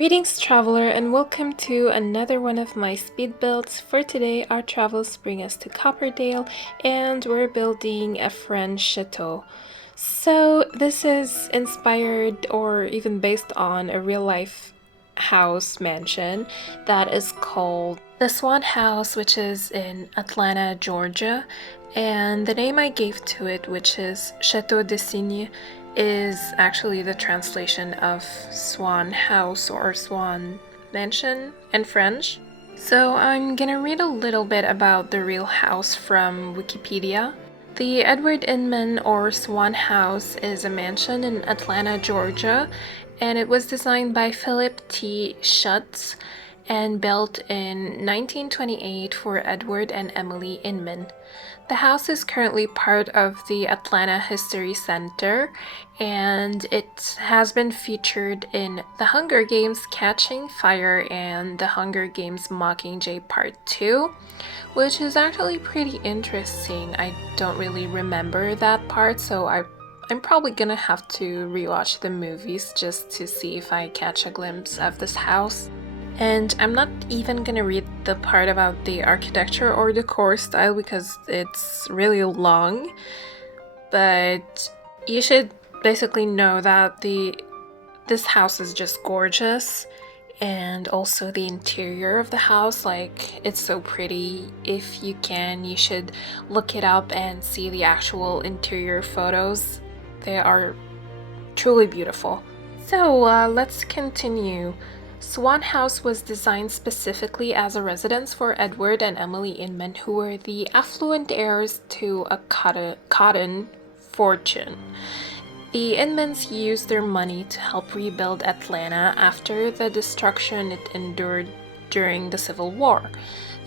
Greetings, traveler, and welcome to another one of my speed builds. For today, our travels bring us to Copperdale, and we're building a French chateau. So, this is inspired or even based on a real life house mansion that is called the Swan House, which is in Atlanta, Georgia. And the name I gave to it, which is Chateau de Cygne, is actually the translation of Swan House or Swan Mansion in French. So I'm gonna read a little bit about the real house from Wikipedia. The Edward Inman or Swan House is a mansion in Atlanta, Georgia, and it was designed by Philip T. Schutz and built in 1928 for Edward and Emily Inman. The house is currently part of the Atlanta History Center, and it has been featured in The Hunger Games Catching Fire and The Hunger Games Mockingjay Part 2, which is actually pretty interesting. I don't really remember that part, so I'm probably gonna have to rewatch the movies just to see if I catch a glimpse of this house. And I'm not even gonna read the part about the architecture or decor style because it's really long, but you should basically know that this house is just gorgeous, and also the interior of the house, like, it's so pretty. If you can, you should look it up and see the actual interior photos. They are truly beautiful. So let's continue. Swan House was designed specifically as a residence for Edward and Emily Inman, who were the affluent heirs to a cotton fortune. The Inmans used their money to help rebuild Atlanta after the destruction it endured during the Civil War.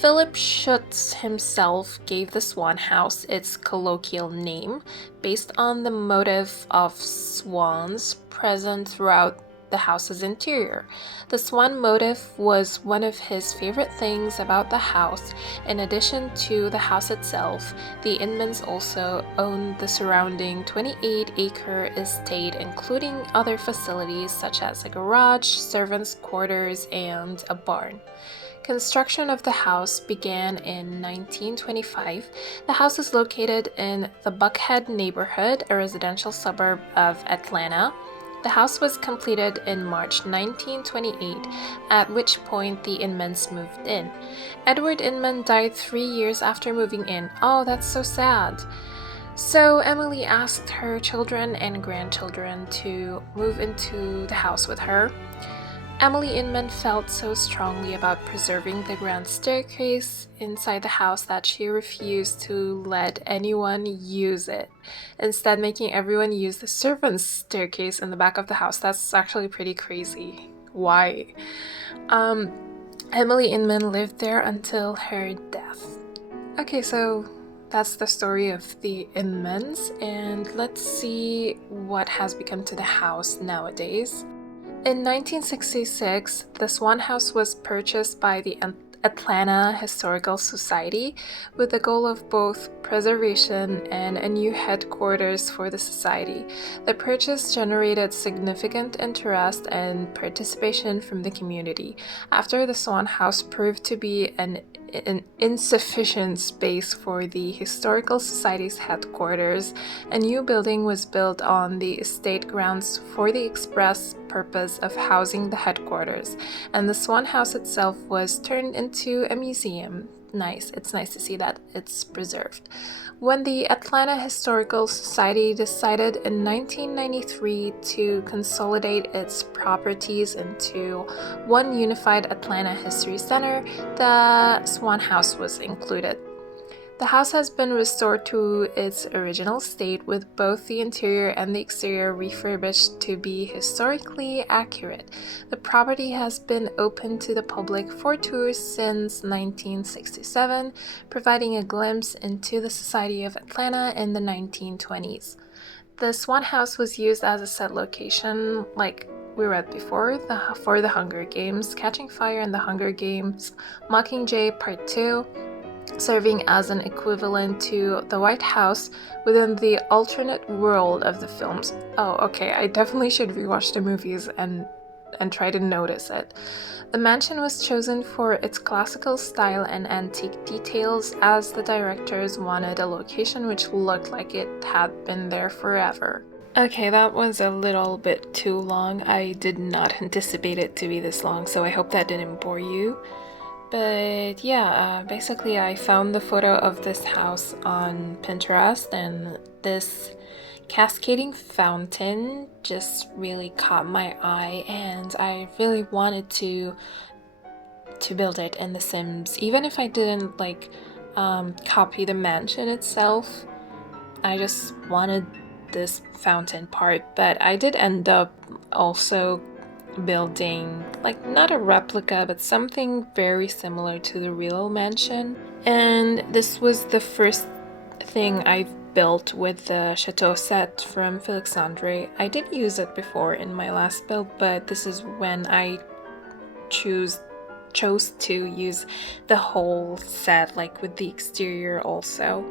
Philip Schutz himself gave the Swan House its colloquial name, based on the motif of swans present throughout the house's interior. The swan motif was one of his favorite things about the house. In addition to the house itself, the Inmans also owned the surrounding 28-acre estate, including other facilities such as a garage, servants' quarters, and a barn. Construction of the house began in 1925. The house is located in the Buckhead neighborhood, a residential suburb of Atlanta. The house was completed in March 1928, at which point the Inmans moved in. Edward Inman died 3 years after moving in. Oh, that's so sad. So Emily asked her children and grandchildren to move into the house with her. Emily Inman felt so strongly about preserving the grand staircase inside the house that she refused to let anyone use it, instead making everyone use the servants' staircase in the back of the house. That's actually pretty crazy. Why? Emily Inman lived there until her death. Okay, so that's the story of the Inmans, and let's see what has become to the house nowadays. In 1966, the Swan House was purchased by the Atlanta Historical Society with the goal of both preservation and a new headquarters for the society. The purchase generated significant interest and participation from the community. After the Swan House proved to be an insufficient space for the Historical Society's headquarters, a new building was built on the estate grounds for the express purpose of housing the headquarters, and the Swan House itself was turned into a museum. Nice. It's nice to see that it's preserved. When the Atlanta Historical Society decided in 1993 to consolidate its properties into one unified Atlanta History Center, the Swan House was included. The house has been restored to its original state, with both the interior and the exterior refurbished to be historically accurate. The property has been open to the public for tours since 1967, providing a glimpse into the Society of Atlanta in the 1920s. The Swan House was used as a set location, like we read before, for the Hunger Games, Catching Fire and the Hunger Games, Mockingjay Part 2, serving as an equivalent to the White House within the alternate world of the films. Oh, okay, I definitely should rewatch the movies and and try to notice it. The mansion was chosen for its classical style and antique details, as the directors wanted a location which looked like it had been there forever. Okay, that was a little bit too long. I did not anticipate it to be this long, so I hope that didn't bore you. But yeah, basically I found the photo of this house on Pinterest, and this cascading fountain just really caught my eye, and I really wanted to build it in The Sims. Even if I didn't like copy the mansion itself, I just wanted this fountain part. But I did end up also building, like, not a replica, but something very similar to the real mansion. And this was the first thing I've built with the Chateau set from Felixandre. I did use it before in my last build, but this is when I chose to use the whole set, like with the exterior also.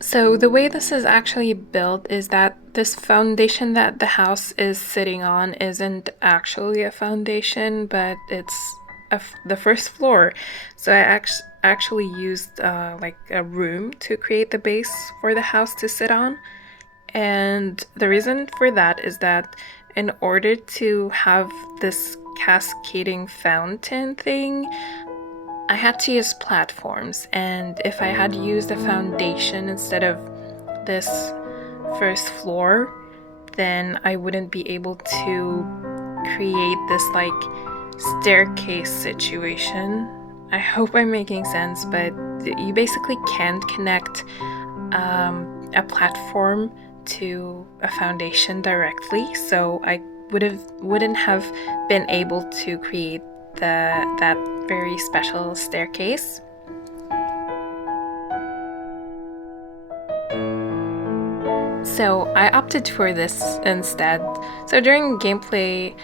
So the way this is actually built is that this foundation that the house is sitting on isn't actually a foundation, but it's the first floor. So I actually used like a room to create the base for the house to sit on. And the reason for that is that in order to have this cascading fountain thing, I had to use platforms, and if I had used a foundation instead of this first floor, then I wouldn't be able to create this like staircase situation. I hope I'm making sense, but you basically can't connect a platform to a foundation directly, so I wouldn't have been able to create that very special staircase. So I opted for this instead. So during gameplay,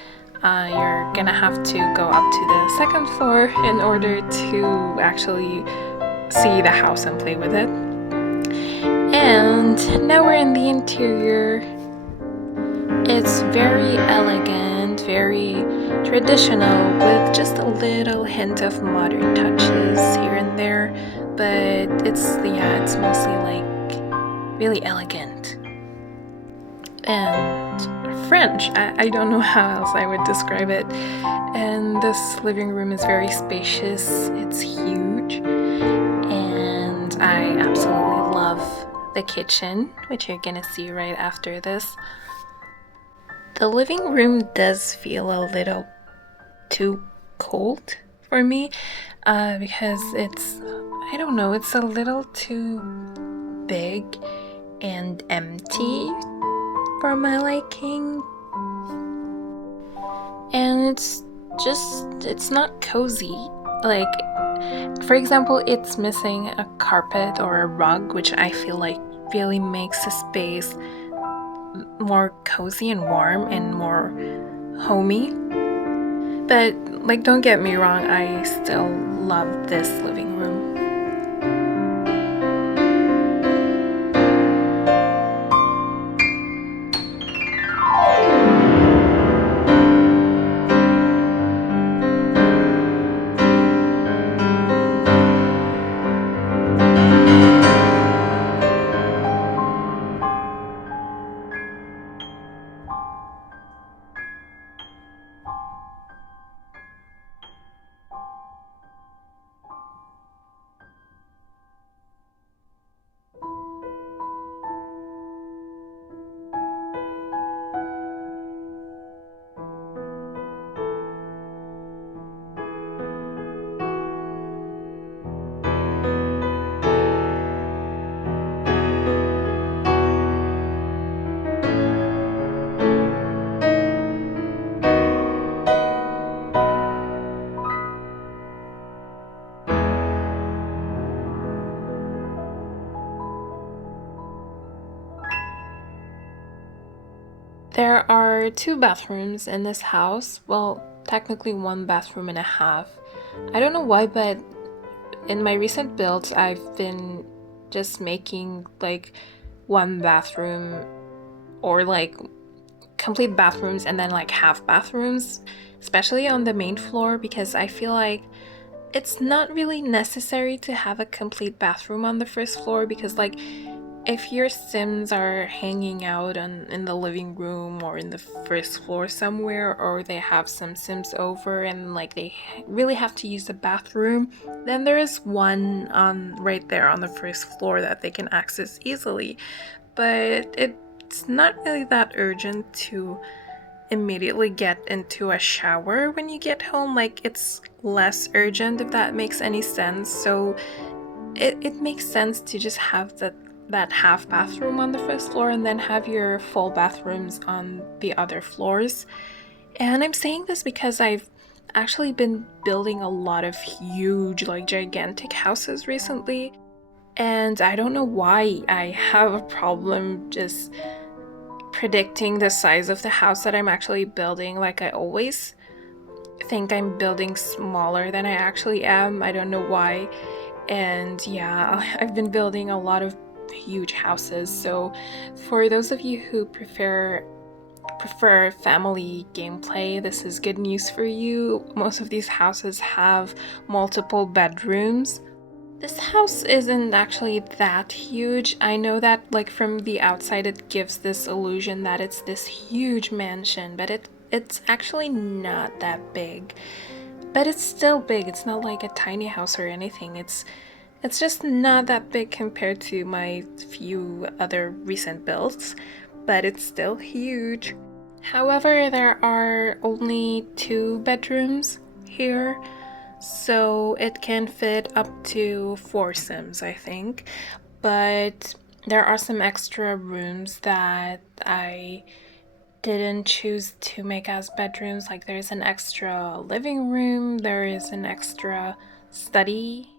you're gonna have to go up to the second floor in order to actually see the house and play with it. And now we're in the interior. It's very elegant, very traditional, with just a little hint of modern touches here and there, but it's mostly like really elegant and French. I don't know how else I would describe it. And this living room is very spacious, it's huge, and I absolutely love the kitchen, which you're gonna see right after this. The living room does feel a little too cold for me because I don't know, it's a little too big and empty for my liking. And it's not cozy. Like, For example, it's missing a carpet or a rug, which I feel like really makes the space more cozy and warm and more homey. But like, don't get me wrong, I still love this living room. There are 2 bathrooms in this house. Well, technically 1.5 bathrooms. I don't know why, but in my recent builds, I've been just making like 1 bathroom or like complete bathrooms and then like half bathrooms, especially on the main floor, because I feel like it's not really necessary to have a complete bathroom on the first floor because like if your Sims are hanging out in the living room or in the first floor somewhere, or they have some Sims over and like they really have to use the bathroom, then there is one on right there on the first floor that they can access easily. But it's not really that urgent to immediately get into a shower when you get home. Like it's less urgent, if that makes any sense. So it makes sense to just have that half bathroom on the first floor and then have your full bathrooms on the other floors. And I'm saying this because I've actually been building a lot of huge, like gigantic houses recently. And I don't know why I have a problem just predicting the size of the house that I'm actually building. Like, I always think I'm building smaller than I actually am. I don't know why. And yeah, I've been building a lot of huge houses. So for those of you who prefer family gameplay, this is good news for you. Most of these houses have multiple bedrooms. This house isn't actually that huge. I know that like from the outside it gives this illusion that it's this huge mansion, but it's actually not that big. But it's still big. It's not like a tiny house or anything. It's just not that big compared to my few other recent builds, but it's still huge. However, there are only 2 bedrooms here, so it can fit up to 4 Sims, I think. But there are some extra rooms that I didn't choose to make as bedrooms. Like there's an extra living room, there is an extra study,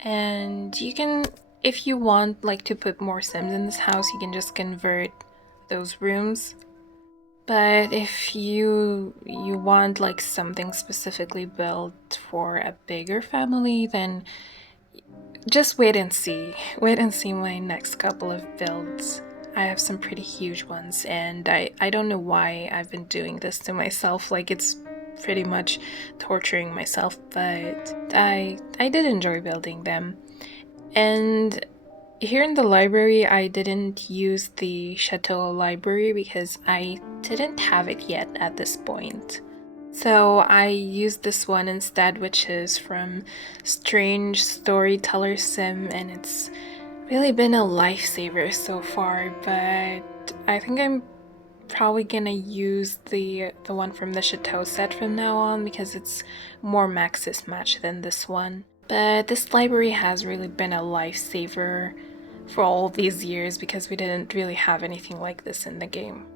and you can, if you want like to put more Sims in this house, you can just convert those rooms. But if you want like something specifically built for a bigger family, then just wait and see. Wait and see my next couple of builds. I have some pretty huge ones, and I don't know why I've been doing this to myself. Like it's pretty much torturing myself, but I did enjoy building them. And here in the library, I didn't use the Chateau library because I didn't have it yet at this point. So I used this one instead, which is from Strange Storyteller Sim, and it's really been a lifesaver so far, but I think I'm probably gonna use the one from the Chateau set from now on because it's more Maxis match than this one. But this library has really been a lifesaver for all these years because we didn't really have anything like this in the game.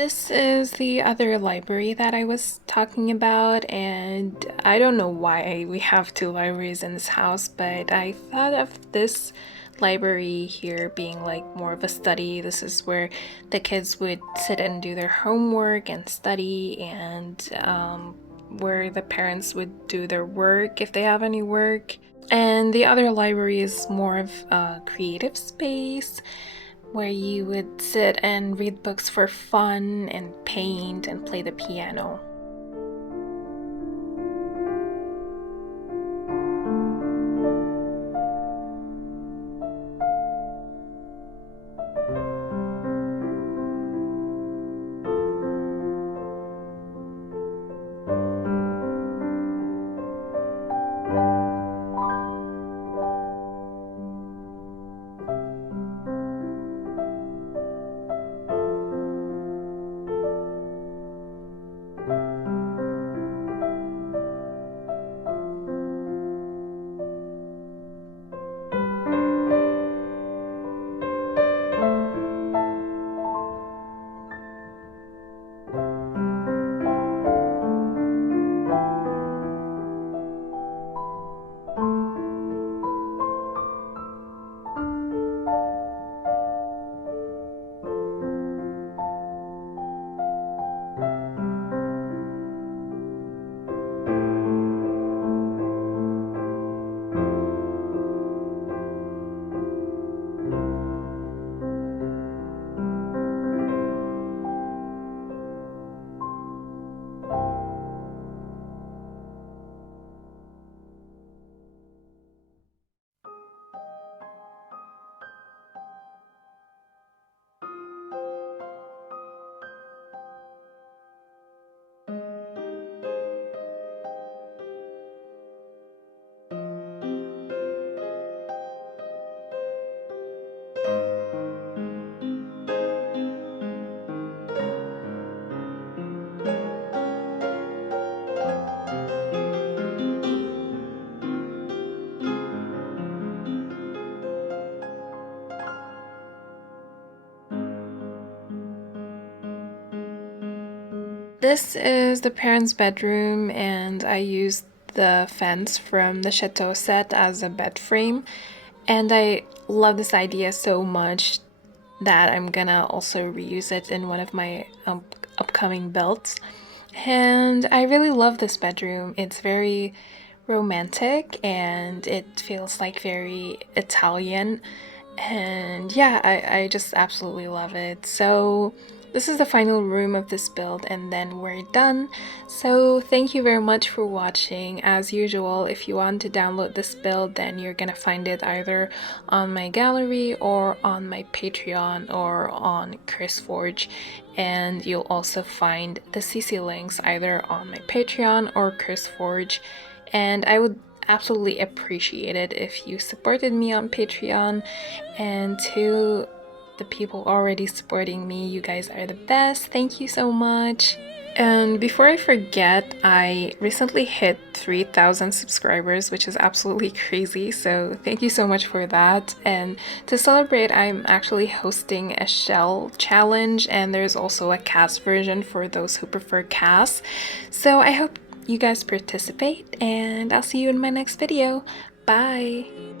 This is the other library that I was talking about, and I don't know why we have two libraries in this house, but I thought of this library here being like more of a study. This is where the kids would sit and do their homework and study, and where the parents would do their work if they have any work. And the other library is more of a creative space where you would sit and read books for fun and paint and play the piano. This is the parents' bedroom, and I used the fence from the Chateau set as a bed frame. And I love this idea so much that I'm gonna also reuse it in one of my upcoming builds. And I really love this bedroom. It's very romantic and it feels like very Italian. And yeah, I just absolutely love it. So this is the final room of this build and then we're done. So thank you very much for watching. As usual, if you want to download this build, then you're gonna find it either on my gallery or on my Patreon or on CurseForge. And you'll also find the CC links either on my Patreon or CurseForge. And I would absolutely appreciate it if you supported me on Patreon. And to the people already supporting me, you guys are the best. Thank you so much. And before I forget, I recently hit 3,000 subscribers, which is absolutely crazy. So thank you so much for that. And to celebrate, I'm actually hosting a shell challenge, and there's also a cast version for those who prefer cast. So I hope you guys participate, and I'll see you in my next video. Bye!